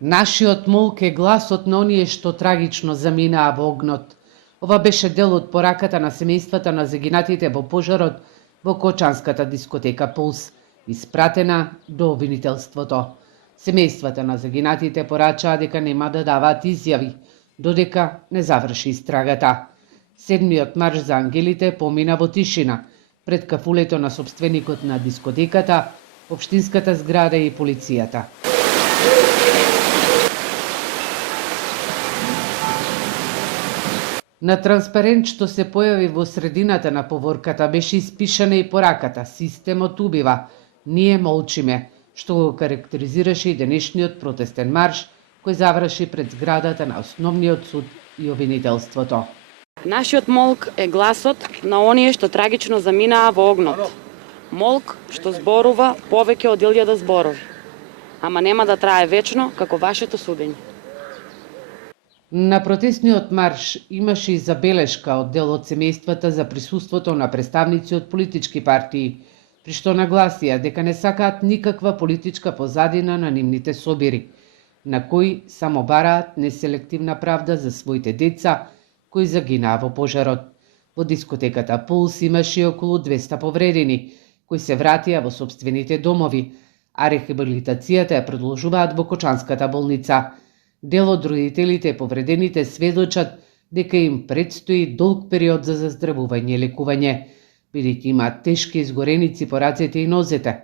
Нашиот молк е гласот на оние што трагично заминаа во огнот. Ова беше дел од пораката на семејствата на загинатите во пожарот во Кочанската дискотека Пулс, испратена до обвинителството. Семејствата на загинатите порачаа дека нема да даваат изјави, додека не заврши истрагата. 7-миот марш за ангелите помина во тишина, пред кафулето на сопственикот на дискотеката, општинската зграда и полицијата. На транспарент што се појави во средината на поворката беше испишана и пораката "Системот убива, ние молчиме", што го карактеризираше и денешниот протестен марш кој заврши пред зградата на Основниот суд и обвинителството. Нашиот молк е гласот на оние што трагично заминаа во огнот. Молк што зборува повеќе од 1000 зборови, ама нема да трае вечно како вашето судење. На протестниот марш имаше и забелешка од дел од семејствата за присуството на представници од политички партии, при што нагласија дека не сакаат никаква политичка позадина на нивните собири, на кои само бараат неселективна правда за своите деца кои загинаа во пожарот. Во дискотеката Пулс имаше околу 200 повредени, кои се вратија во сопствените домови, а рехабилитацијата ја продолжуваат во Кочанската болница. Дел од родителите и повредените сведочат дека им предстои долг период за заздравување и лекување, бидејќи имаат тешки изгореници по рацете и нозете.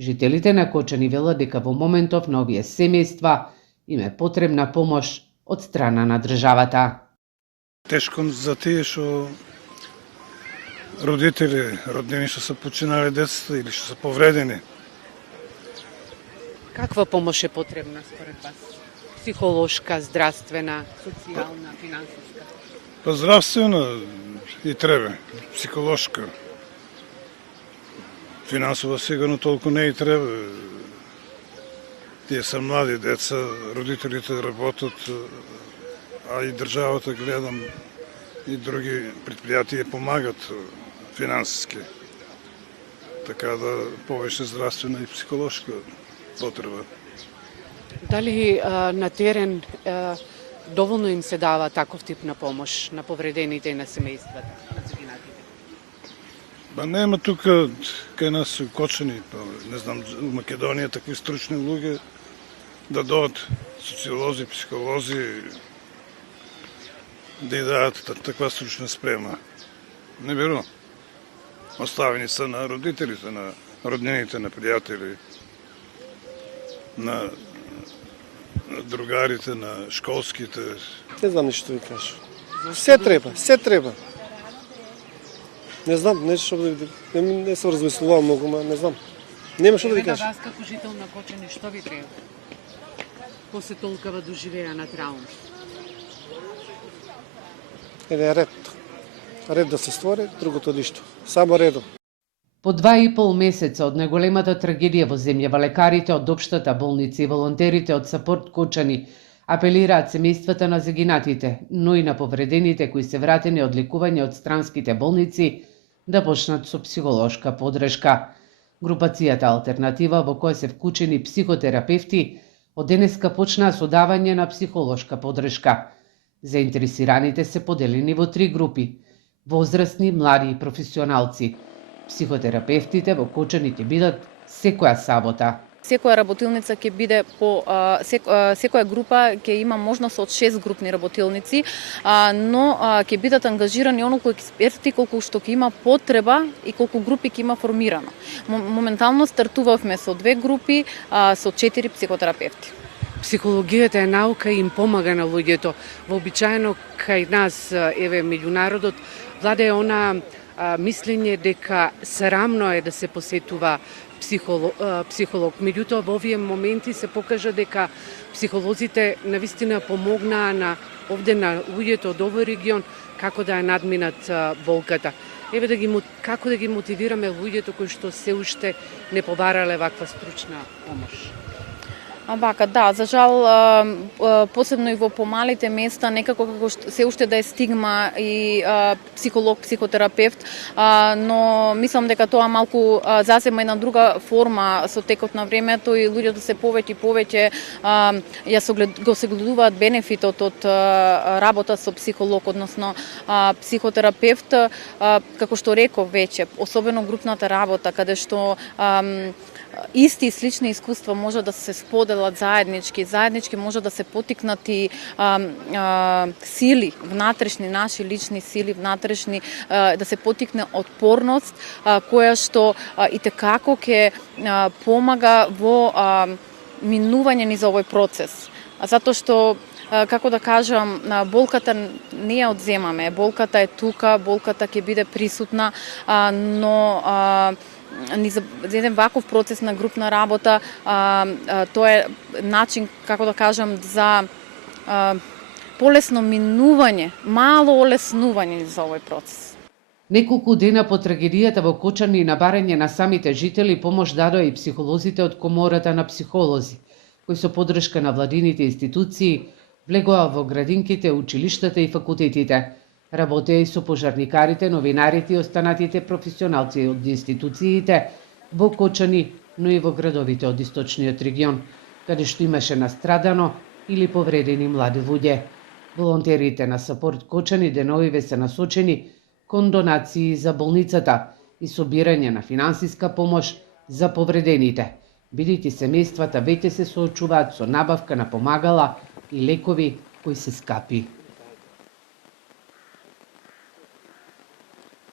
Жителите на Кочани велат дека во моментов на овие семејства им е потребна помош од страна на државата. Тешко за тие што родители, роднини што се починале децата или што се повредени. Каква помош е потребна според вас? Психолошка, здравствена, социјална, финансиска? Па здравствена и треба, психолошка. Финансово сигурно толку не и треба. Тие се млади деца, родителите работат, а и државата, гледам, и други предпријатија помагат финансиски. Така да повеќе здравствена и психолошка потреба. Дали на терен доволно им се дава таков тип на помош на повредените и на семејствата, на загинатите? Ба нема тука кај нас Кочани, не знам, у Македонија такви стручни луѓе да дојдат социолози, психолози, да ја дадат таква стручна спрема. Не верувам. Оставени се на родителите, на роднините, на пријатели, на другарите, на школските. Не знам ништо ви кажа. Се треба, се треба. Не знам, нешто да ви не се размислувам многу, ма не знам. Нема што да ви кажа. На вас како жител на Кочани што ви треба? После толкова доживеана травма. Еве ред. Ред да се створи, другото ништо. Само редом. По 2,5 месеца од најголемата трагедија во земјава, лекарите од Општата болница и волонтерите од Сапорт Кочани апелираат семејствата на загинатите, но и на повредените кои се вратени од лекување од странските болници да почнат со психолошка подршка. Групацијата Алтернатива, во која се вклучени психотерапевти, од денеска почнаа со давање на психолошка подршка. Заинтересираните се поделени во 3 групи: возрастни, млади и професионалци. Психотерапевтите во Кочани ќе бидат секоја сабота. Секоја работилница ќе биде по секоја група ќе има можност од 6 групни работилници, но ќе бидат ангажирани онолку експерти колку што ќе има потреба и колку групи ќе има формирано. Моментално стартувавме со 2 групи со 4 психотерапевти. Психологијата е наука и им помага на луѓето. Вообичаено кај нас, еве, меѓу народот, владее она мислење дека срамно е да се посетува психолог. Меѓутоа, во овие моменти се покажа дека психолозите навистина помогнаа овде на луѓето од овој регион како да ја надминат болката. Еве како да ги мотивираме луѓето кои што се уште не побарале ваква стручна помош. Вака, да, за жал, посебно и во помалите места, некако како се уште да е стигма и психолог, психотерапевт, но мислам дека тоа малку зазема една друга форма со текот на времето и луѓето се повеќе и повеќе го се гледуваат бенефитот од работа со психолог, односно психотерапевт, како што реков веќе, особено групната работа, каде што исти и слични искуства може да се споделат заеднички може да се потикнати сили, внатрешни наши лични сили, внатрешни, да се потикне отпорност, која што и текако ќе помага во минување низ овој процес. Затоа што, како да кажам, болката не ја одземаме, болката е тука, болката ќе биде присутна, но за еден ваков процес на групна работа, тоа е начин, како да кажам, за полесно минување, мало олеснување за овој процес. Неколку дена по трагедијата во Кочани и на барање на самите жители, помош дадоа и психолозите од Комората на психолози, кои со подршка на владините институции влегоа во градинките, училиштата и факултетите. Работеа и со пожарникарите, новинарите и останатите професионалци од институциите во Кочани, но и во градовите од источниот регион, каде што имаше настрадано или повредени млади луѓе. Волонтерите на Сапорт Кочани деновиве се насочени кон донации за болницата и собирање на финансиска помош за повредените, бидејќи семејствата веќе се соочуваат со набавка на помагала и лекови кои се скапи.